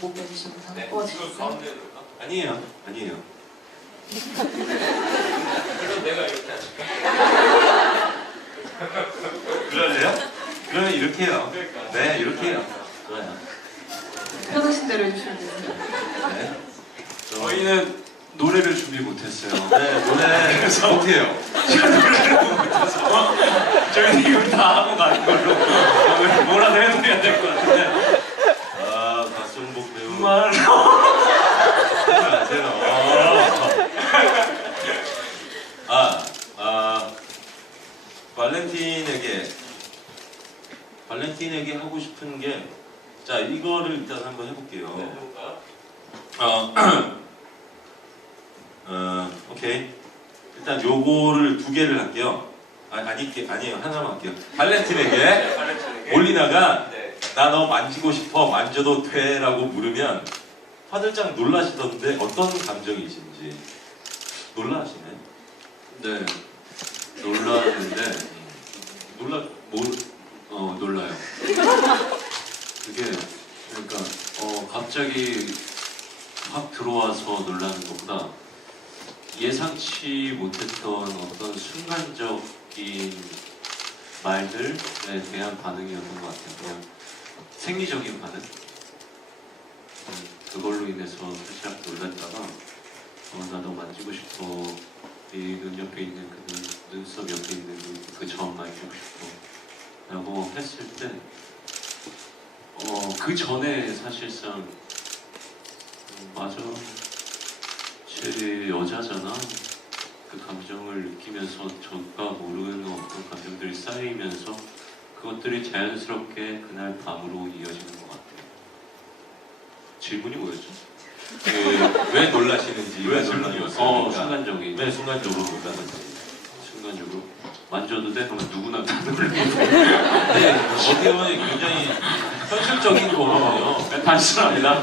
못 빼주시면 네. 이거 도와주실까요? 가운데 놓을까? 아니에요, 아니에요. 그럼 내가 이렇게 할까? 그럴래요? 그러면 이렇게 해요. 그러니까. 네, 이렇게 해요. 좋아요. 편하신 대로 해주시면 됩니다. 네. 저희는 노래를 준비 못했어요. 네, 노래 못해요. 저희는 이거 다 하고 가는 걸로 오늘 뭐라도 해드려야 될 것 같은데. 아, 박승복 배우. 말로. 아세요? 발렌틴에게 하고 싶은 게, 자, 이거를 일단 한번 해볼게요. 네, 해볼까요? 오케이. 일단 요거를 두 개를 할게요. 아니에요. 하나만 할게요. 발렌틴에게 발렌틴에게. 올리나가 네. 나 너 만지고 싶어, 만져도 돼? 라고 물으면 화들짝 놀라시던데 어떤 감정이신지. 놀라시네? 네. 놀랐는데 놀라요. 그게 그러니까 갑자기 확 들어와서 놀라는 것보다 예상치 못했던 어떤 순간적인 말들에 대한 반응이었던 것 같아요. 그냥 생리적인 반응. 그걸로 인해서 살짝 놀랐다가 나 너 만지고 싶어. 네 눈 옆에 있는 그 눈썹 옆에 있는 그 점 만지고 싶어. 라고 했을 때 그 전에 사실상 맞아. 쟤 여자잖아. 그 감정을 느끼면서 저가 모르는 어떤 감정들이 쌓이면서 그것들이 자연스럽게 그날 밤으로 이어지는 것 같아요. 질문이 뭐였죠? 왜 놀라시는지. 왜 질문이었어요? 순간적인. 왜 순간적으로 놀라는지. 순간적으로 만져도 돼? 그러면 누구나 다 놀래요. 네, 어떻게 보면 굉장히 현실적인 거거든요. 단순합니다.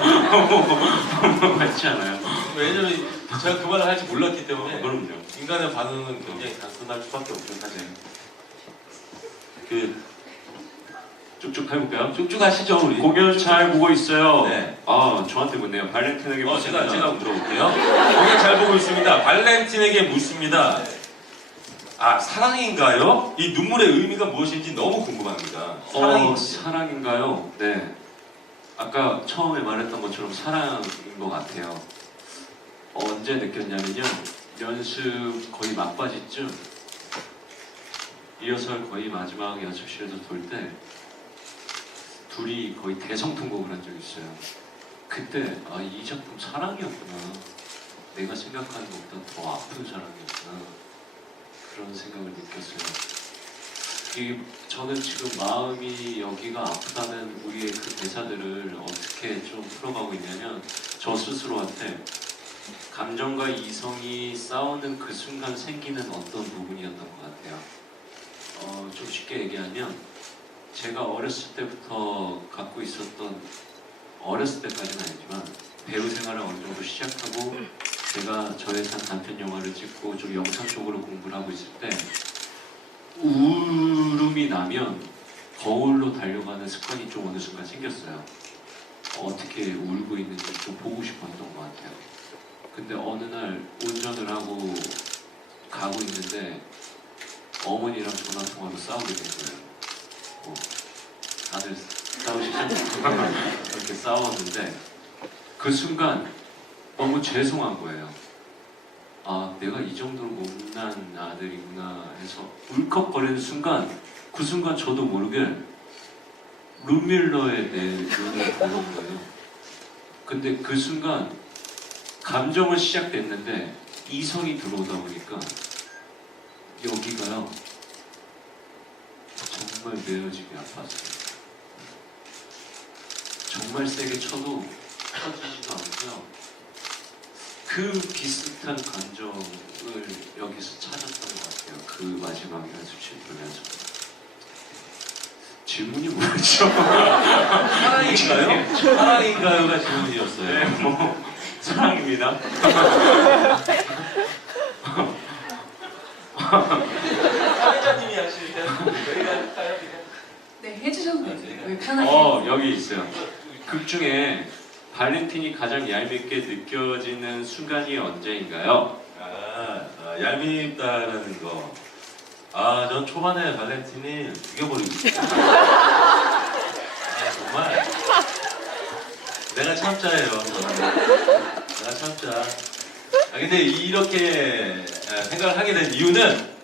맞지 않아요? 왜냐면 제가 그 말을 할지 몰랐기 때문에 그럼요. 인간의 반응은 굉장히 단순할 수밖에 없죠, 사실. 그 쭉쭉 해볼까요? 쭉쭉 하시죠, 우리. 공연 잘 보고 있어요. 네. 저한테 묻네요. 발렌틴에게 제가 물어볼게요. 공연 잘 보고 있습니다. 발렌틴에게 묻습니다. 사랑인가요? 이 눈물의 의미가 무엇인지 너무 궁금합니다. 사랑인지. 사랑인가요? 네. 아까 처음에 말했던 것처럼 사랑인 것 같아요. 언제 느꼈냐면요. 연습 거의 막바지쯤 리허설 거의 마지막 연습실에서 돌 때 둘이 거의 대성통곡을 한 적이 있어요. 그때 이 작품 사랑이었구나. 내가 생각하는 것보다 더 아픈 사랑이었구나. 그런 생각을 느꼈어요. 저는 지금 마음이 여기가 아프다는 우리의 그 대사들을 어떻게 좀 풀어가고 있냐면 저 스스로한테 감정과 이성이 싸우는 그 순간 생기는 어떤 부분이었던 것 같아요. 좀 쉽게 얘기하면 제가 어렸을 때부터 갖고 있었던, 어렸을 때까지는 아니지만 배우 생활을 어느 정도 시작하고 제가 저예산 단편 영화를 찍고 좀 영상 쪽으로 공부를 하고 있을 때 울음이 나면 거울로 달려가는 습관이 좀 어느 순간 생겼어요. 어떻게 울고 있는지 좀 보고 싶었던 것 같아요. 근데 어느 날 운전을 하고 가고 있는데 어머니랑 전화통화로 싸우게 된 거예요. 다들 싸우시죠? 이렇게 싸웠는데 그 순간 너무 죄송한 거예요. 내가 이 정도로 못난 아들이구나 해서 울컥거리는 순간, 그 순간 저도 모르게 룸밀러의 내 눈을 보는 거예요. 근데 그 순간 감정은 시작됐는데 이성이 들어오다 보니까 여기가요 정말 메어지게 아팠어요. 정말 세게 쳐도 터지지도 않고요. 그 비슷한 감정을 여기서 찾았던 것 같아요. 그 마지막 연습실 보면서. 질문이 뭐였죠? 사랑인가요? 사랑인가요가 질문이었어요. 네, 사랑입니다. 사회자님이 하실 때 저희가 할까요? 네, 해주셔도 돼요. 여기 편하게. 여기 있어요. 극 중에 발렌틴이 가장 얄밉게 느껴지는 순간이 언제인가요? 얄밉다라는 거. 전 초반에 발렌틴이 죽여버리고 싶어요. 정말. 내가 참자예요. 내가 참자. 근데 이렇게 생각을 하게 된 이유는,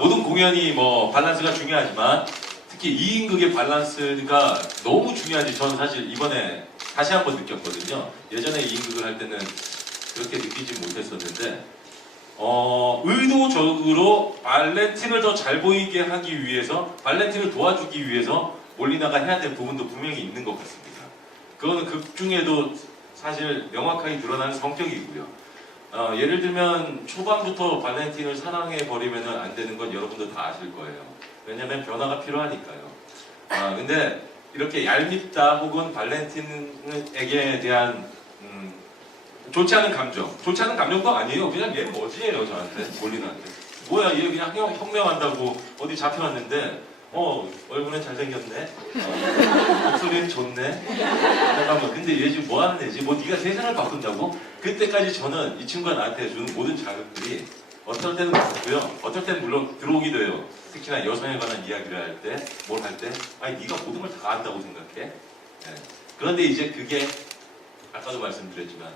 모든 공연이 뭐 밸런스가 중요하지만, 특히 2인극의 밸런스가 너무 중요하지. 저는 사실 이번에 다시 한번 느꼈거든요. 예전에 2인극을 할 때는 그렇게 느끼지 못했었는데, 의도적으로 발렌틴을 더 잘 보이게 하기 위해서, 발렌틴을 도와주기 위해서 몰리나가 해야 될 부분도 분명히 있는 것 같습니다. 그거는 극 중에도 사실 명확하게 드러나는 성격이고요. 예를 들면 초반부터 발렌틴을 사랑해버리면 안 되는 건 여러분도 다 아실 거예요. 왜냐면 변화가 필요하니까요. 근데 이렇게 얄밉다 혹은 발렌틴에게 대한 좋지 않은 감정, 좋지 않은 감정도 아니에요. 그냥 얘 뭐지예요 저한테, 몰리나한테. 뭐야 얘 그냥 혁명한다고 어디 잡혀왔는데 얼굴은 잘생겼네, 목소리는 좋네, 잠깐만 근데 얘 지금 뭐하는 애지? 뭐 네가 세상을 바꾼다고? 그때까지 저는 이 친구가 나한테 주는 모든 자극들이 어떨 때는 좋고요, 어떨 때는 물론 들어오기도 해요. 특히나 여성에 관한 이야기를 할 때, 뭘 할 때, 아니 네가 모든 걸 다 안다고 생각해? 네. 그런데 이제 그게 아까도 말씀드렸지만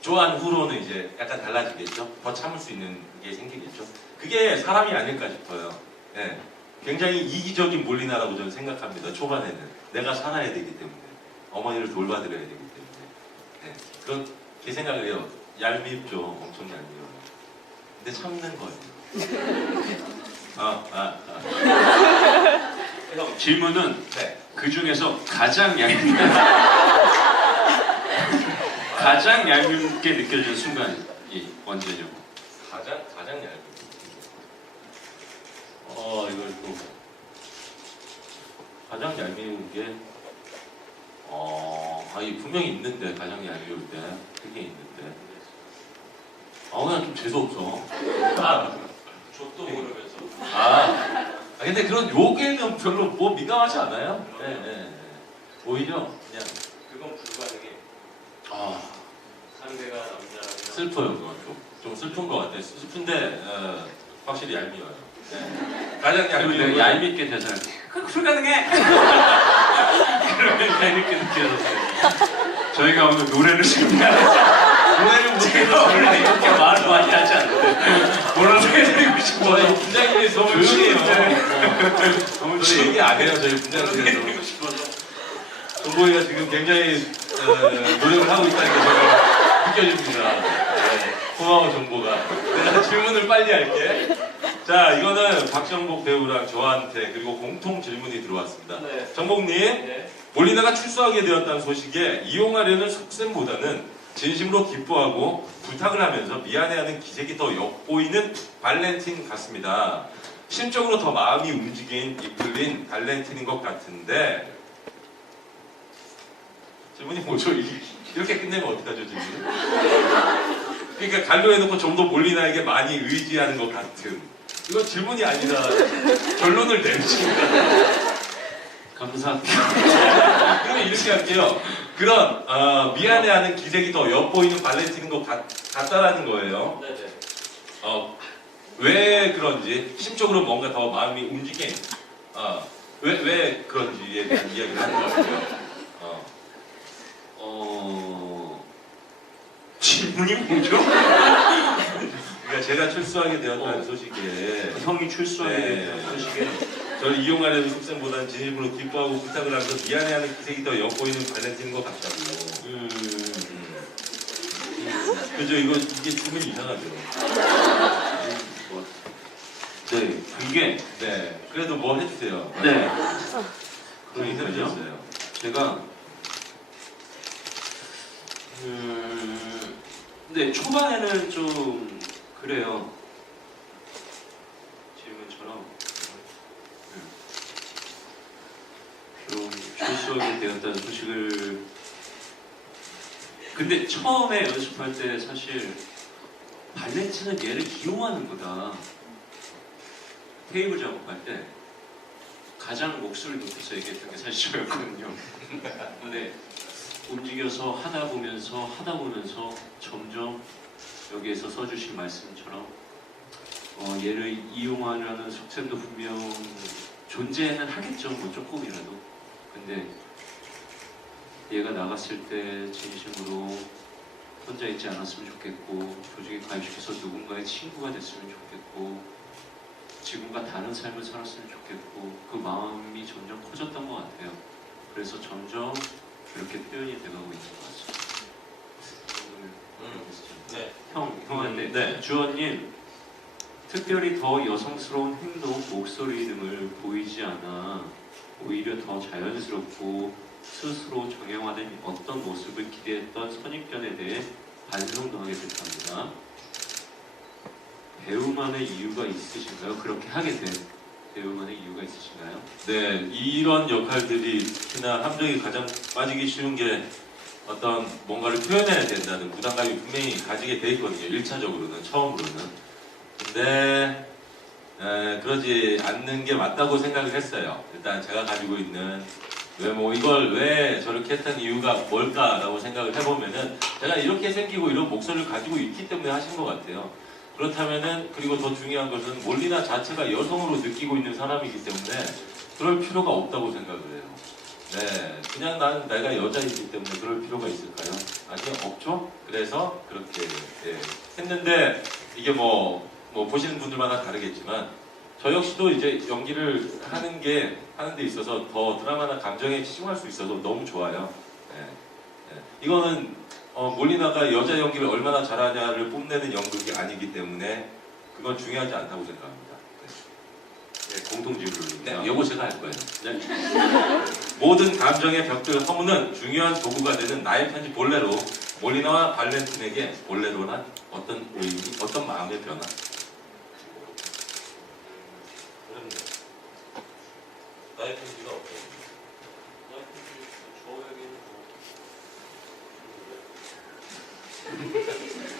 좋아한 후로는 이제 약간 달라지겠죠. 더 참을 수 있는 게 생기겠죠. 그게 사람이 아닐까 싶어요. 네. 굉장히 이기적인 몰리나라고 저는 생각합니다. 초반에는 내가 살아야 되기 때문에, 어머니를 돌봐드려야 되기 때문에. 네. 그렇게 생각을 해요. 얄밉죠. 엄청 얄미워요. 근데 참는 거예요. 형, 질문은 네. 그 중에서 가장 얄밉게 느껴지는 순간이 언제냐고. 가장 얄밉. 이걸 또 가장 얄미운 게 분명히 있는데, 가장 얄미울 때 그게 있는데 그냥 좀 재수 없어. 족도 모르면서. 근데 그런 요괴는 별로 뭐 민감하지 않아요. 네. 오히려 그냥 그건 불가능해. 상대가 남자면 슬퍼요. 그건 좀 슬픈 것 같아요. 슬픈데 확실히 얄미워요. 네. 가장 그리고 얄미운 내가 얄밉게 대사를 불가능해. 그러면 얄밉게 느껴졌어요. 저희가 오늘 노래를 준비하는 노래를 제가 원래 이렇게 말을 많이 하지 않는데 뭐라도 해드리고 싶어서 저희 분장실에서 너무 조용히 조용해요. 너무 조용히 안 해요. 저희 분장실에서. 해드리고 싶어서 정보이가 지금 굉장히 노력을 하고 있다는 게 제가 느껴집니다. 네, 고마워 정보가. 내가 질문을 빨리 할게. 자, 이거는 박정복 배우랑 저한테 그리고 공통 질문이 들어왔습니다. 네. 정복님, 네. 몰리나가 출소하게 되었다는 소식에 이용하려는 속셈보다는 진심으로 기뻐하고 부탁을 하면서 미안해하는 기색이 더 엿보이는 발렌틴 같습니다. 심적으로 더 마음이 이끌린 발렌틴인 것 같은데, 질문이 뭐죠? 이렇게 끝내면 어떡하죠, 질문은? 그러니까 갈로해놓고 좀 더 몰리나에게 많이 의지하는 것 같은. 이건 질문이 아니라 결론을 내리십니다. 감사합니다. 그러면 이렇게 할게요. 그런 미안해하는 기색이 더 엿보이는 발렌틴인 것 같다라는 거예요. 네네. 왜 그런지, 심적으로 뭔가 더 마음이 움직인, 왜 그런지에 대한 이야기를 하는 것 같아요. 질문이 뭐죠? 그러니까 제가 출소하게 되었다는 소식에 형이 출소하게 됐다는 소식에 저를 이용하려는 속셈보다는 진심으로 기뻐하고 부탁을 하면서 미안해하는 기색이 더 엿보이는 발렌틴인 것 같다고. 그죠? 이게 주문이 이상하죠. 네, 그게 네, 그래도 뭐 해주세요. 네. 그러니까요. 그러니까요. 제가 근데 초반에는 좀 그래요. 질문처럼 좀 출소하게 되었다는 소식을. 근데 처음에 연습할 때 사실 발렌틴은 얘를 이용하는 거다. 테이블 작업할 때 가장 목소리 높여서 얘기했던 게 사실 저였거든요. 근데 움직여서 하다 보면서 점점 여기에서 써주신 말씀처럼 얘를 이용하려는 속셈도 분명 존재는 하겠죠, 뭐 조금이라도. 근데 얘가 나갔을 때 진심으로 혼자 있지 않았으면 좋겠고, 조직에 가입시켜서 누군가의 친구가 됐으면 좋겠고, 지금과 다른 삶을 살았으면 좋겠고, 그 마음이 점점 커졌던 것 같아요. 그래서 점점 그렇게 표현이 돼가고 있는 것 같습니다. 네. 형한테 네. 주원님, 특별히 더 여성스러운 행동, 목소리 등을 보이지 않아 오히려 더 자연스럽고 스스로 정형화된 어떤 모습을 기대했던 선입견에 대해 반성도 하게 됐답니다. 배우만의 이유가 있으신가요? 그렇게 하게 된 배우만의 이유가 있으신가요? 네, 이런 역할들이 특히나 함정이 가장 빠지기 쉬운 게 어떤 뭔가를 표현해야 된다는 부담감이 분명히 가지게 돼 있거든요. 1차적으로는, 처음으로는. 근데 그러지 않는 게 맞다고 생각을 했어요. 일단 제가 가지고 있는 이걸 왜 저렇게 했던 이유가 뭘까라고 생각을 해보면은 제가 이렇게 생기고 이런 목소리를 가지고 있기 때문에 하신 것 같아요. 그렇다면은, 그리고 더 중요한 것은 몰리나 자체가 여성으로 느끼고 있는 사람이기 때문에 그럴 필요가 없다고 생각을 해요. 네, 그냥 내가 여자이기 때문에 그럴 필요가 있을까요? 아니요, 없죠? 그래서 그렇게 했는데 이게 뭐 보시는 분들마다 다르겠지만 저 역시도 이제 연기를 하는 데 있어서 더 드라마나 감정에 집중할 수 있어서 너무 좋아요. 네. 네. 이거는 몰리나가 여자 연기를 얼마나 잘하냐를 뽐내는 연극이 아니기 때문에 그건 중요하지 않다고 생각합니다. 네, 공통질문입니다. 네, 요거 제가 할 거예요. 네. 모든 감정의 벽들을 허무는 중요한 도구가 되는 나의 편지 볼레로. 몰리나와 발렌틴에게 볼레로란 어떤 의미, 어떤 마음의 변화? 그런데 나의 편지가 없어요. 나의 편지 저에게는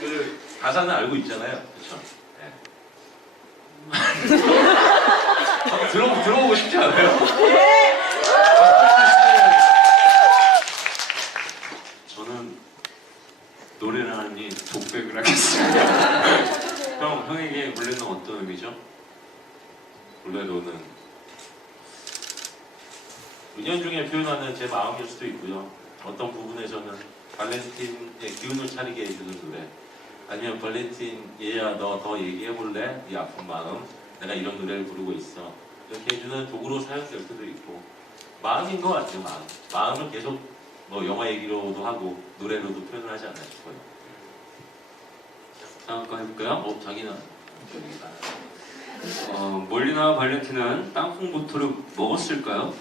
그 가사는 알고 있잖아요. 그렇죠? 네. 들어보고 싶지 않아요? 저는 노래라니 독백을 하겠습니다. 형에게 볼레는 어떤 의미죠? 볼레로는 은연중에 표현하는 제 마음일 수도 있고요. 어떤 부분에서는 발렌틴의 기운을 차리게 해주는 노래, 아니면 발렌틴 얘야 너 더 얘기해볼래? 네 아픈 마음, 내가 이런 노래를 부르고 있어, 이렇게 해주는 도구로 사용될 수도 있고, 마음인 것 같아요. 마음을 계속 영화 얘기로도 하고 노래로도 표현을 하지 않나 싶어요. 다음 거 해볼까요? 자기는 몰리나와 발렌틴은 땅콩버터를 먹었을까요?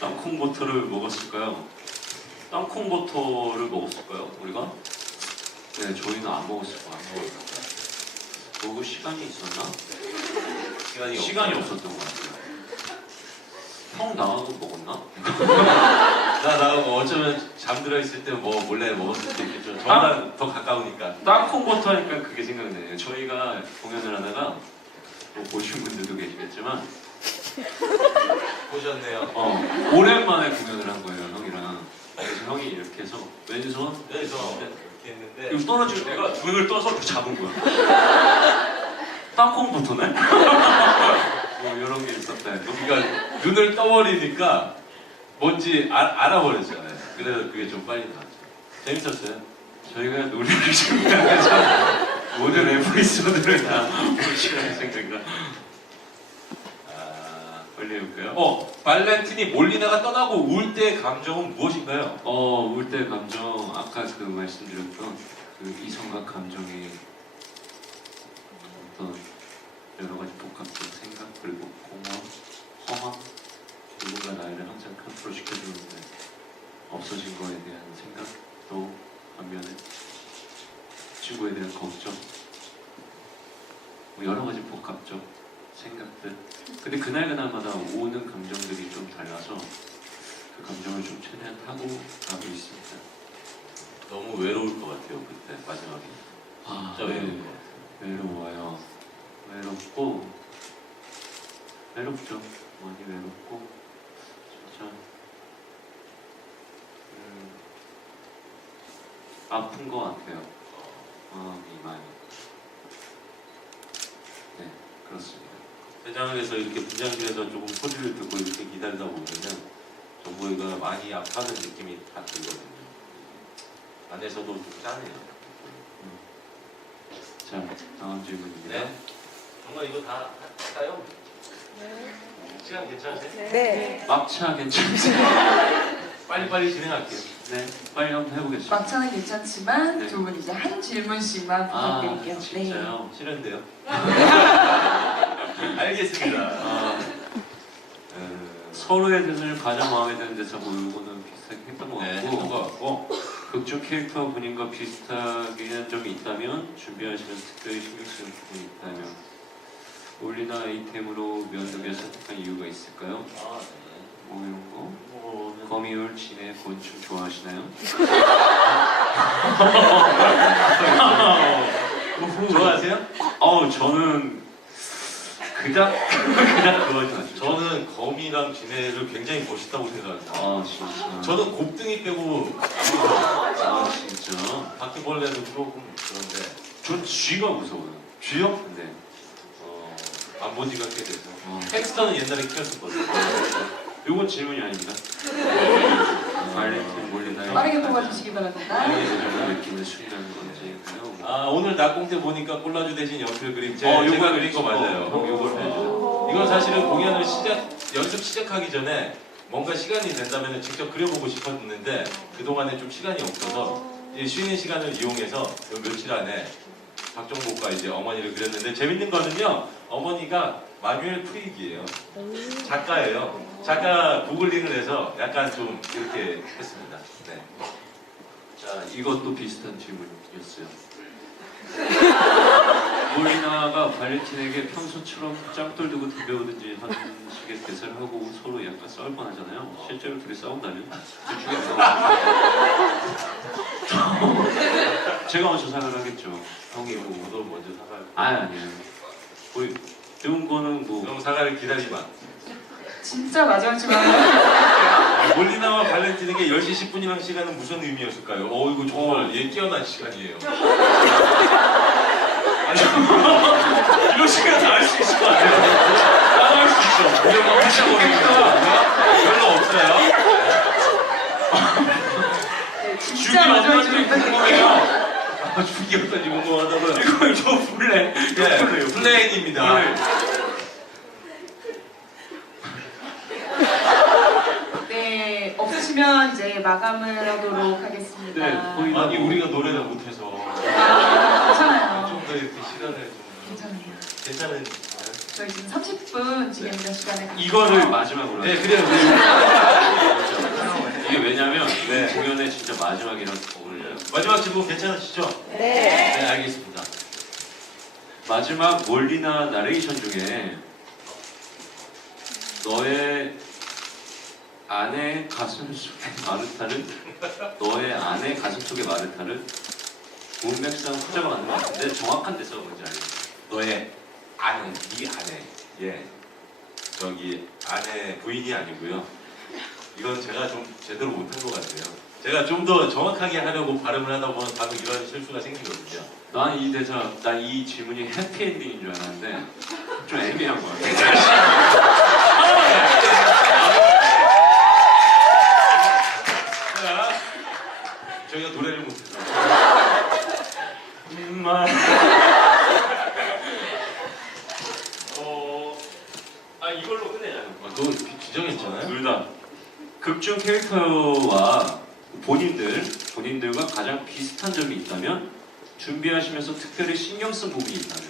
땅콩버터를 먹었을까요? 땅콩버터를 먹었을까요? 우리가? 네, 저희는 안 먹었을 거예요. 먹을 시간이 있었나? 시간이 없었던 것 같아요. 형 나가고 먹었나? 나 어쩌면 잠들어 있을 때 몰래 먹었을 수도 있겠죠. 저보다 더 가까우니까. 땅콩버터 하니까 그게 생각나요. 저희가 공연을 하다가 뭐 보신 분들도 계시겠지만 보셨네요. 오랜만에 공연을 한 거예요, 형이랑. 그래서 형이 이렇게 해서 왼손 그래서 이렇게 했는데 이거 떨어지고 내가 눈을 떠서 이렇게 잡은 거야. 땅콩버터네? 뭐 이런 게 있었다. 그러니까 눈을 떠버리니까 뭔지 알아버렸잖아요. 그래서 그게 좀 빨리 나왔죠. 재밌었어요. 저희가 노래를 준비하면서 모든 에피소드를 다 보시라는 생각이라 빨리 해볼까요? 발렌틴이 몰리나가 떠나고 울 때의 감정은 무엇인가요? 울 때 감정, 아까 그 말씀드렸던 그 이성과 감정의 어떤 여러 가지 복합적 생각, 그리고 공허, 허망, 누군가 나를 항상 컨트롤 시켜주는데 없어진 거에 대한 생각, 또 반면에 친구에 대한 걱정, 뭐 여러 가지 복합적 생각들. 근데 그날마다 오는 감정들이 좀 달라서 그 감정을 좀 최대한 하고 가고 있습니다. 너무 외로울 것 같아요. 그때 마지막에. 진짜 외로울 것 같아요. 외로워요. 외롭죠. 많이 외롭고 진짜 아픈 것 같아요. 마음이 많이. 네, 그렇습니다. 대장을 해서 이렇게 분장실에서 조금 소리를 듣고 이렇게 기다리다 보면은 정보이가 많이 아파하는 느낌이 다 들거든요. 안에서도 좀 짠해요. 자, 다음 질문입니다. 네. 정말 이거 다 할까요? 시간 괜찮으세요? 네. 막차 괜찮으세요? 빨리빨리 진행할게요. 네, 빨리 한번 해보겠습니다. 막차는 괜찮지만 네. 두 분 이제 한 질문씩만 부탁드릴게요. 아, 진짜요? 싫은데요? 알겠습니다. 서로의 대선을 가장 마음에 드는 대사 뭐 이거는 비슷하게 했던 것 네, 같고 했던 것 같고 극중 캐릭터 본인과 비슷하게 한 점이 있다면 준비하시면서 특별히 신경 쓰는 부분이 있다면 올리나 아이템으로 면도기를 선택한 이유가 있을까요? 아, 뭐 이런 거? 네. 거미울, 진해, 곤충 좋아하시나요? 좋아하세요? 저는 그닥 좋아하지 않죠. 저는 거미랑 지네를 굉장히 멋있다고 생각합니다. 진짜. 저는 곱등이 빼고 진짜. 바퀴벌레도 조금 그런데 전 쥐가 무서워요. 쥐요? 근데 안보지가 꽤 돼서 어, 햄스터는 옛날에 키웠었거든요. 이건 질문이 아닙니다. 발렌틴 몰리나요? 빠르게 뽑아주시기 바랍니다. 느끼는 순간 언제인가요? 오늘 낙공때 보니까 콜라주 대신 연필 그림 요거 제가 그린 거 맞아요. 형 요걸 해주세요. 이건 사실은 공연을 연습 시작하기 전에 뭔가 시간이 된다면 직접 그려보고 싶었는데 그동안에 좀 시간이 없어서 이제 쉬는 시간을 이용해서 요 며칠 안에 박정복과 이제 어머니를 그렸는데 재밌는 거는요, 어머니가 마뉴엘 프릭이에요. 작가예요. 작가 구글링을 해서 약간 좀 이렇게 했습니다. 네. 자, 이것도 비슷한 질문이었어요. 몰리나가 발렌틴에게 평소처럼 짱돌 두고 덤벼오든지 하는 식의 대사를 하고 서로 약간 싸울 뻔하잖아요. 실제로 둘이 싸운다면 제가 먼저 사과를 하겠죠. 형이 뭐 저도 먼저 사과를. 아니에요. 거의 배운 거는 뭐 그럼 사과를 기다리마. 진짜 마지막 질문 할게요. 몰리나와 발렌틴에게 10시 10분이라는 시간은 무슨 의미였을까요? 이거 정말 뛰어난 시간이에요. 아니, 이런 시간 다 할 수 있을 것 같아요. 나도 할 수 있어. 이런 거 하셔버리는 거 별로 없어요. 네, 진짜 마지막 질문 부탁드릴게요. 죽이 없다니 궁금하다고요. 이거 저 블랙 네, 플레인입니다. 네, 없으시면 이제 마감을 하도록 하겠습니다. 네, 거의 아니, 우리가 노래를 못해서 괜찮아요. 좀 더 이렇게 시간을 좀 괜찮아요. 괜찮은. 저희 지금 30분 진행자 시간을 이거를 마지막으로 네, 하죠. 그래요. 이게 왜냐면 네. 공연의 진짜 마지막이랑 어울려요. 마지막 질문 괜찮으시죠? 네. 네, 알겠습니다. 마지막 몰리나 나레이션 중에 너의 아내 가슴 속의 마르타를 너의 아내 가슴 속의 마르타를 문맥상 후자가 맞는 것 같은데 정확한 대사가 뭔지 알겠어요. 너의 아내, 네 아내. 예. 저기 아내 부인이 아니고요. 이건 제가 좀 제대로 못한 것 같아요. 제가 좀 더 정확하게 하려고 발음을 하다 보면 가끔 이런 실수가 생기거든요. 난 이 대사, 난 이 질문이 해피엔딩인 줄 알았는데 좀 애매한 것 같아요. 자, 저희가 노래를 못해서. 이걸로 끝내자요. 너 지정했잖아요? 둘 다 극중 캐릭터와 본인들과 가장 비슷한 점이 있다면 준비하시면서 특별히 신경 쓴 부분이 있다면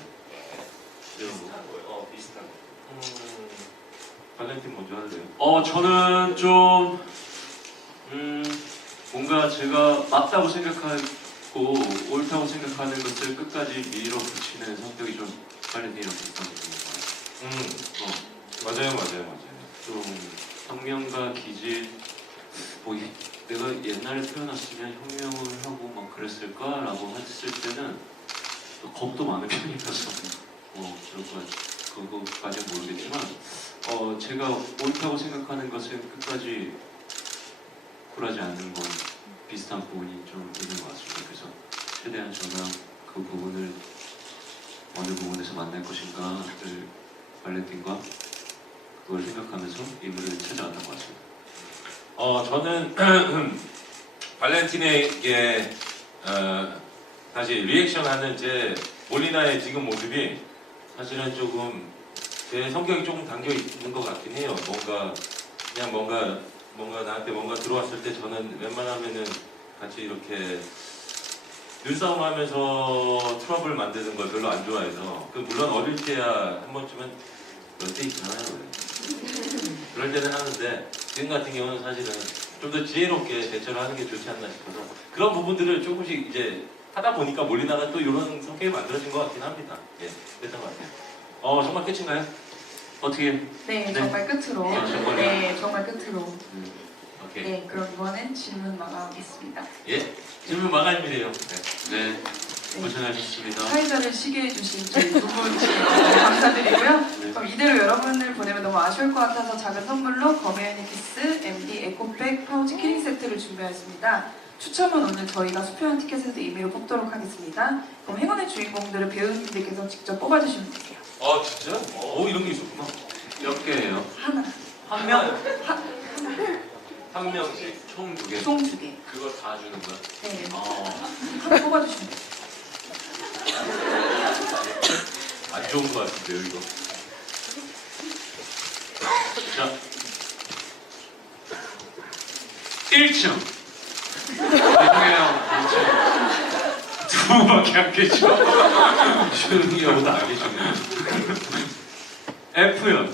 비슷한 거예요. 비슷한 거. 발렌틴 먼저 할래요? 저는 좀 뭔가 제가 맞다고 생각하고 옳다고 생각하는 것을 끝까지 밀어붙이는 성격이 좀 발렌틴이랑 비슷한 부분인 것 같아요. 맞아요. 좀 혁명과 기질 내가 옛날에 태어났으면 혁명을 하고 막 그랬을까라고 했을 때는 겁도 많은 편이라서 그거까지는 모르겠지만 제가 옳다고 생각하는 것은 끝까지 굴하지 않는 건 비슷한 부분이 좀 있는 것 같습니다. 그래서 최대한 저는 그 부분을 어느 부분에서 만날 것인가를 발렌틴과 그걸 생각하면서 이 무대를 찾아왔던 것 같습니다. 저는 발렌틴에게 사실 리액션하는 제 몰리나의 지금 모습이 사실은 조금 제 성격이 조금 담겨 있는 것 같긴 해요. 뭔가 나한테 뭔가 들어왔을 때 저는 웬만하면은 같이 이렇게 눈싸움하면서 트러블 만드는 걸 별로 안 좋아해서 물론 어릴 때야 한 번쯤은 그럴 때 있잖아요. 그럴 때는 하는데 지금 같은 경우는 사실은 좀 더 지혜롭게 대처를 하는 게 좋지 않나 싶어서 그런 부분들을 조금씩 이제 하다 보니까 몰리나가 또 이런 성격이 만들어진 것 같긴 합니다. 예, 그랬던 것 같아요. 정말 끝인가요? 어떻게? 네, 네. 정말 끝으로. 아, 정말요? 네, 정말 끝으로. 오케이. 네, 그럼 이번엔 질문 마감하겠습니다. 예, 질문 마감이래요. 네. 네, 고생하셨습니다. 사회자를 시게 해주신 저희 두 분 감사드리고요. 그럼 이대로 여러분을 보내면 너무 아쉬울 것 같아서 작은 선물로 거메유니피스 MD 에코백 파우치 키링 세트를 준비하였습니다. 추첨은 오늘 저희가 수표한 티켓에도 임의로 뽑도록 하겠습니다. 그럼 행운의 주인공들을 배우님들께서 직접 뽑아주시면 되세요. 진짜? 이런 게 있었구나. 몇 개예요? 하나, 한 명? 한 명씩 총 2개. 총 2개. 그걸 다 주는 거야? 네, 어. 하나 뽑아주시면 돼요. 안 좋은 것 같은데요, 이거. 자, 1층. 죄송해요. 1층. 두 분밖에 안 계셔. 주은이 형보다 안 계시네요. F열.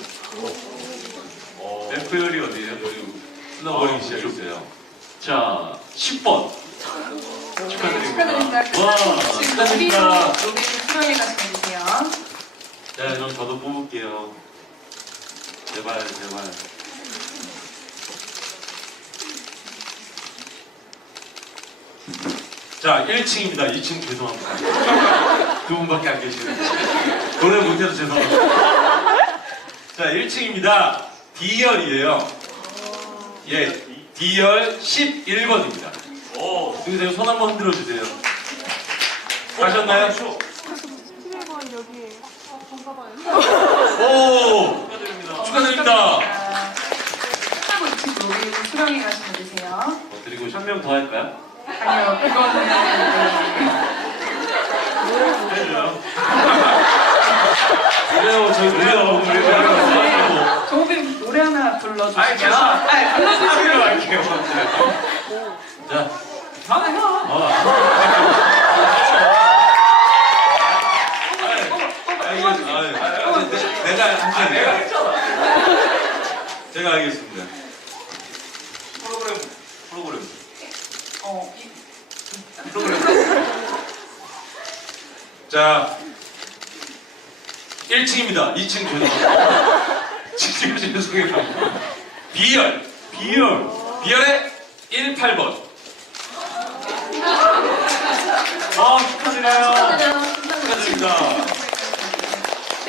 F열이 어디예요? 흘러버리기 시작했어요. 자, 10번. 축하드립니다. 축하드립니다. 와, 지금 축하드립니다. 로비를 수령해 가시면 되세요. 자, 그럼 저도 뽑을게요. 제발. 자, 1층입니다. 2층 죄송합니다. 두 분밖에 안 계시네요. 노래 못해서 죄송합니다. 자, 1층입니다. D열이에요. 예, D열 11번입니다. 누구세요? 손 한번 흔들어 주세요. 가셨나요? 11번 여기에 오! 축하드립니다. 끝나고 2층 로비를 수령해 가시면 되세요. 드리고 한 명 더 할까요? 아니요, 그거는 해줘요. 그래요, 저희 노래 너무 그래요. 조금 노래 하나 불러주시면. 아이, 계속. 불러주시면. 할게요. 자, 하나 해. 내가 했잖아. 제가 하겠습니다. 프로그램. 자, 1층입니다. 2층 조용. 죄송해요. B열의 18번. 축하드려요. 축하드립니다. 네.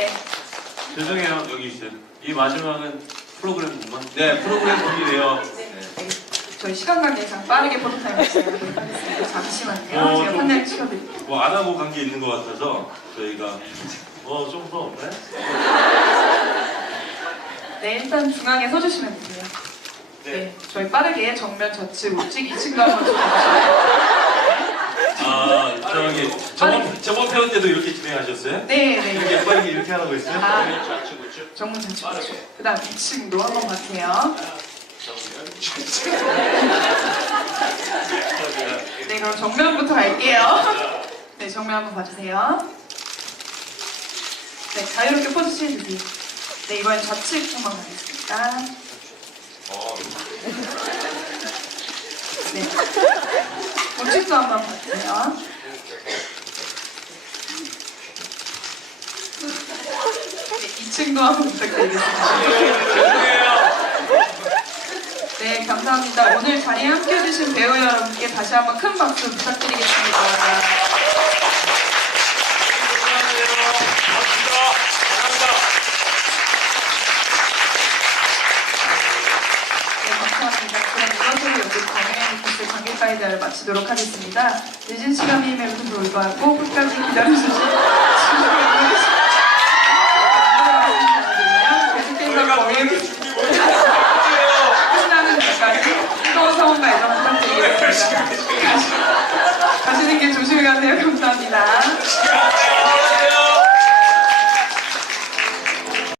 죄송해요. 여기 있어요. 이 마지막은 프로그램 부분. 네, 프로그램 분이래요. 네. 저희 시간 관계상 빠르게 포토타임을 진행하도록 하겠습니다. 잠시만요. 제가 좀- 판넬 치워드릴게요. 뭐 안 하고 간 게 있는 것 같아서 저희가 좀 더 없네? 네, 일단 중앙에 서주시면 되세요. 네. 저희 빠르게 정면 좌측 우측 2층도 한번 찍어주시면. 저번 편 때도 이렇게 진행하셨어요? 네. 이렇게 빠르게 이렇게 하라고 했어요? 정면 좌측 우측. 그 다음 2층도 한번 봐주세요. 네, 그럼 정면부터 갈게요. 네, 정면 한번 봐주세요. 네, 자유롭게 포즈취해 주세요. 네, 이번엔 좌측 한번 가겠습니다. 네. 우측도 한번 봐주세요. 네, 2층도 한번 부탁드리겠습니다. 네, 감사합니다. 오늘 자리에 함께 해주신 배우 여러분께 다시 한번 큰 박수 부탁드리겠습니다. 알겠습니다. 그럼 이것으로 여기 커뮤니티스 관객 가이드를 마치도록 하겠습니다. 늦은 시간임에도 불구하고 끝까지 기다려주신